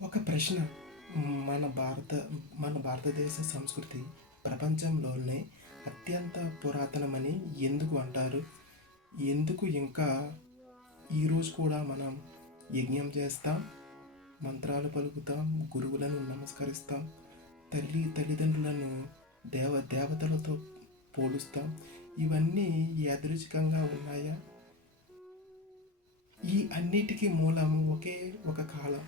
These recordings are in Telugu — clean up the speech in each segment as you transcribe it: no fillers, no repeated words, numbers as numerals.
ఒక ప్రశ్న. మన భారత మన భారతదేశ సంస్కృతి ప్రపంచంలోనే అత్యంత పురాతనమని ఎందుకు అంటారు? ఎందుకు ఇంకా ఈరోజు కూడా మనం యజ్ఞం చేస్తాం, మంత్రాలు పలుకుతాం, గురువులను నమస్కరిస్తాం, తల్లిదండ్రులను దేవతలతో పోలుస్తాం? ఇవన్నీ యాదృచ్ఛికంగా ఉన్నాయా? ఈ అన్నిటికీ మూలం ఒకే ఒక కాలం,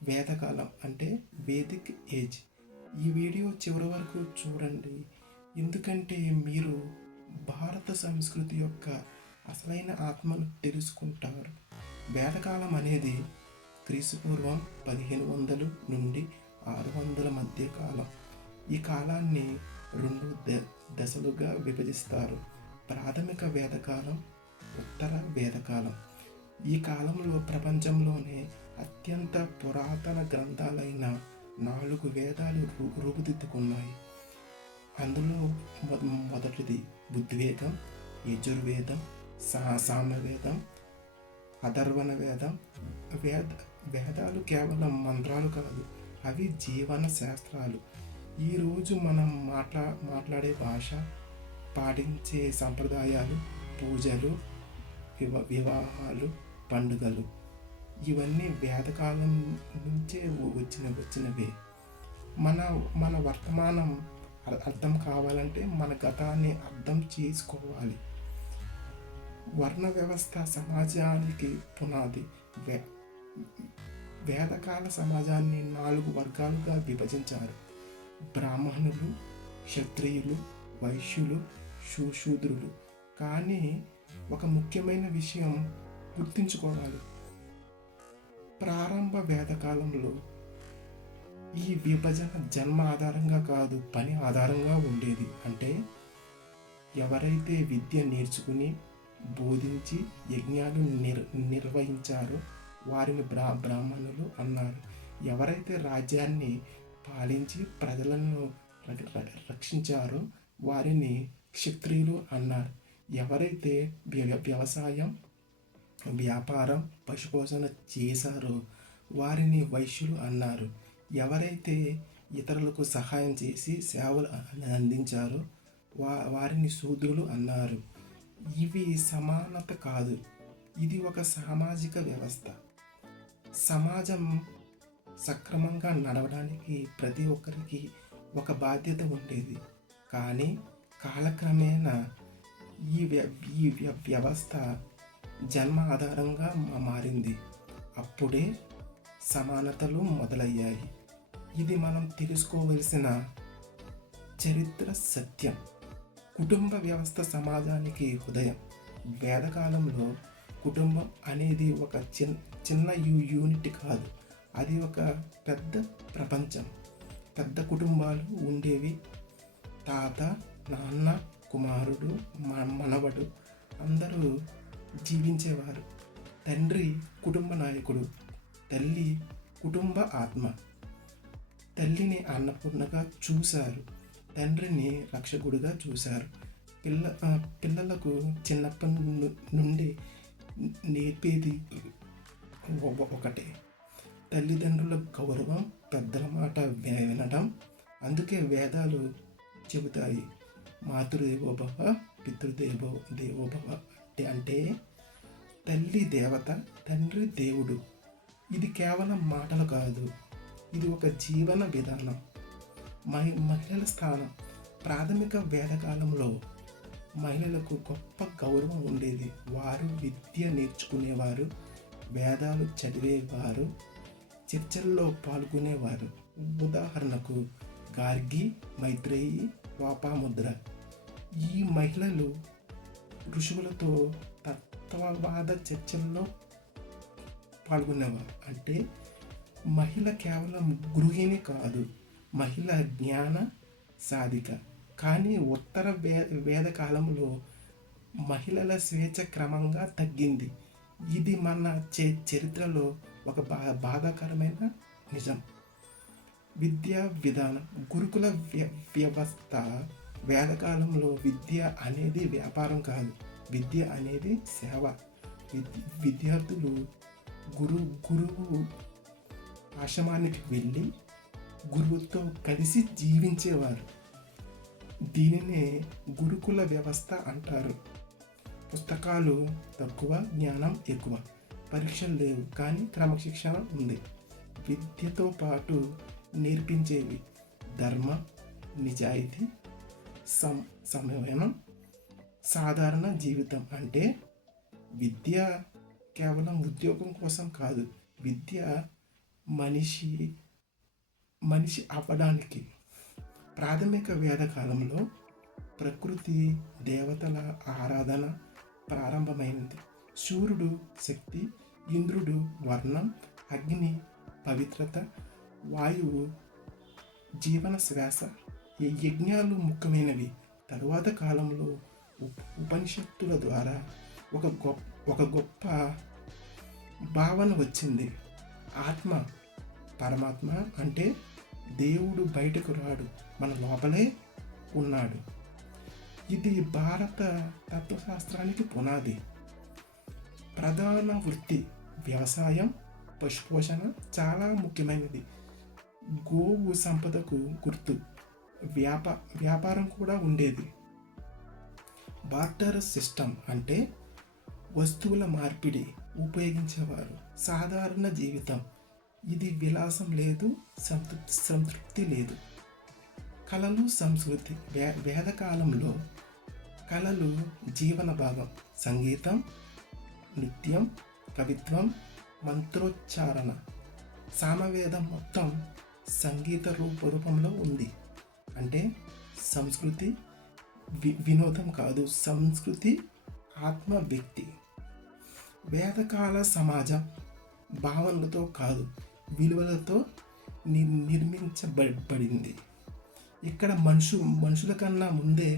వేదకాలం, అంటే వేదిక్ ఏజ్. ఈ వీడియో చివరి వరకు చూడండి, ఎందుకంటే మీరు భారత సంస్కృతి యొక్క అసలైన ఆత్మను తెలుసుకుంటారు. వేదకాలం అనేది క్రీస్తుపూర్వం 1500 నుండి 600 మధ్య కాలం. ఈ కాలాన్ని రెండు దశలుగా విభజిస్తారు: ప్రాథమిక వేదకాలం, ఉత్తర వేదకాలం. ఈ కాలంలో ప్రపంచంలోనే అత్యంత పురాతన గ్రంథాలైన 4 వేదాలు రూపుదిద్దుకున్నాయి. అందులో మొదటిది బుద్ధివేదం, యజుర్వేదం, సామవేదం, అథర్వణ వేదం. వేదాలు కేవలం మంత్రాలు కాదు, అవి జీవన శాస్త్రాలు. ఈరోజు మనం మాట్లాడే భాష, పాటించే సంప్రదాయాలు, పూజలు, వివాహాలు, పండుగలు, ఇవన్నీ వేదకాలం నుంచే వచ్చినవే. మన వర్తమానం అర్థం కావాలంటే మన గతాన్ని అర్థం చేసుకోవాలి. వర్ణ వ్యవస్థ సమాజానికి పునాది. వేదకాల సమాజాన్ని 4 వర్గాలుగా విభజించారు: బ్రాహ్మణులు, క్షత్రియులు, వైశ్యులు, శూద్రులు. కానీ ఒక ముఖ్యమైన విషయం గుర్తుంచుకోవాలి: ప్రారంభ వేదకాలంలో ఈ విభజన జన్మ ఆధారంగా కాదు, పని ఆధారంగా ఉండేది. అంటే ఎవరైతే విద్య నేర్చుకుని బోధించి యజ్ఞాలు నిర్వహించారో వారిని బ్రాహ్మణులు అన్నారు. ఎవరైతే రాజ్యాన్ని పాలించి ప్రజలను రక్షించారో వారిని క్షత్రియులు అన్నారు. ఎవరైతే వ్యవసాయం, వ్యాపారం, పశుపోషణ చేశారో వారిని వైశ్యులు అన్నారు. ఎవరైతే ఇతరులకు సహాయం చేసి సేవలు అందించారో వారిని శూద్రులు అన్నారు. ఇవి సమానత కాదు, ఇది ఒక సామాజిక వ్యవస్థ. సమాజం సక్రమంగా నడవడానికి ప్రతి ఒక్కరికి ఒక బాధ్యత ఉండేది. కానీ కాలక్రమేణా ఈ వ్యవస్థ జన్మ ఆధారంగా మారింది. అప్పుడే సమానతలు మొదలయ్యాయి. ఇది మనం తెలుసుకోవలసిన చరిత్ర సత్యం. కుటుంబ వ్యవస్థ సమాజానికి హృదయం. వేదకాలంలో కుటుంబం అనేది ఒక చిన్న యూనిట్ కాదు, అది ఒక పెద్ద ప్రపంచం. పెద్ద కుటుంబాలు ఉండేవి. తాత, నాన్న, కుమారుడు, మనవడు అందరూ జీవించేవారు. తండ్రి కుటుంబ నాయకుడు, తల్లి కుటుంబ ఆత్మ. తల్లిని అన్నపూర్ణగా చూశారు, తండ్రిని రక్షకుడిగా చూశారు. పిల్లలకు చిన్నప్పటి నుండి నేర్పేది ఒకటే: తల్లిదండ్రుల గౌరవం, పెద్దల మాట వినడం. అందుకే వేదాలు చెబుతాయి: మాతృదేవోభవ, పితృదేవోభవ. అంటే తల్లి దేవత, తండ్రి దేవుడు. ఇది కేవలం మాటలు కాదు, ఇది ఒక జీవన విధానం. మహిళల స్థానం. ప్రాథమిక వేదకాలంలో మహిళలకు గొప్ప గౌరవం ఉండేది. వారు విద్య నేర్చుకునేవారు, వేదాలు చదివేవారు, చర్చల్లో పాల్గొనేవారు. ఉదాహరణకు గార్గి, మైత్రేయి, లోపాముద్ర. ఈ మహిళలు ఋషులతో తత్వవాద చర్చల్లో పాల్గొనేవారు. అంటే మహిళ కేవలం గృహిణి కాదు, మహిళ జ్ఞాన సాధిక. కానీ ఉత్తర వేదకాలంలో మహిళల స్వేచ్ఛ క్రమంగా తగ్గింది. ఇది మన చరిత్రలో ఒక బాధాకరమైన నిజం. విద్యా విధానం. గురుకుల వ్యవస్థ. వేదకాలంలో విద్య అనేది వ్యాపారం కాదు, విద్య అనేది సేవ. విద్యార్థులు గురువు ఆశ్రమానికి వెళ్ళి గురువుతో కలిసి జీవించేవారు. దీనినే గురుకుల వ్యవస్థ అంటారు. పుస్తకాలు తక్కువ, జ్ఞానం ఎక్కువ. పరీక్షలు లేవు, కానీ క్రమశిక్షణ ఉంది. విద్యతో పాటు నేర్పించేవి ధర్మ, నిజాయితీ, సంయమనం, సాధారణ జీవితం. అంటే విద్య కేవలం ఉద్యోగం కోసం కాదు, విద్య మనిషి అవ్వడానికి. ప్రాథమిక వేదకాలంలో ప్రకృతి దేవతల ఆరాధన ప్రారంభమైంది. సూర్యుడు శక్తి, ఇంద్రుడు వర్ణం, అగ్ని పవిత్రత, వాయువు జీవన శ్వాస. ఈ యజ్ఞాలు ముఖ్యమైనవి. తరువాత కాలంలో ఉపనిషత్తుల ద్వారా ఒక గొప్ప భావన వచ్చింది. ఆత్మ, పరమాత్మ అంటే దేవుడు బయటకు రాడు, మన లోపలే ఉన్నాడు. ఇది భారత తత్వశాస్త్రానికి పునాది. ప్రధాన వృత్తి వ్యవసాయం, పశుపోషణ చాలా ముఖ్యమైనది. గోవు సంపదకు గుర్తు. వ్యాపారం కూడా ఉండేది. బార్టర్ సిస్టమ్ అంటే వస్తువుల మార్పిడి ఉపయోగించేవారు. సాధారణ జీవితం, ఇది విలాసం లేదు, సంతృప్తి లేదు. కళలు, సంస్కృతి. వేదకాలంలో కళలు జీవన భాగం. సంగీతం, నృత్యం, కవిత్వం, మంత్రోచ్చారణ. సామవేదం మొత్తం సంగీత రూపంలో ఉంది. అంటే సంస్కృతి వినోదం కాదు, సంస్కృతి ఆత్మ వ్యక్తి. వేదకాల సమాజం భావనలతో కాదు, విలువలతో నిర్మించబడింది. ఇక్కడ మనుషుల కన్నా ముందే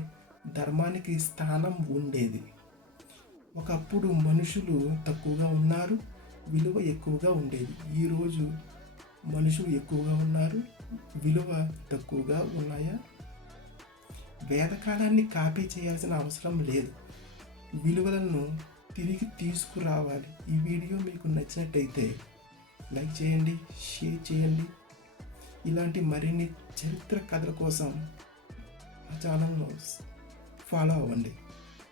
ధర్మానికి స్థానం ఉండేది. ఒకప్పుడు మనుషులు తక్కువగా ఉన్నారు, విలువ ఎక్కువగా ఉండేది. ఈరోజు మనుషులు ఎక్కువగా ఉన్నారు, విలువ తక్కువగా ఉన్నాయా? వేదకాలాన్ని కాపీ చేయాల్సిన అవసరం లేదు, విలువలను తిరిగి తీసుకురావాలి. ఈ వీడియో మీకు నచ్చినట్టయితే లైక్ చేయండి, షేర్ చేయండి. ఇలాంటి మరిన్ని చరిత్ర కథల కోసం మా ఛానల్ను ఫాలో అవ్వండి.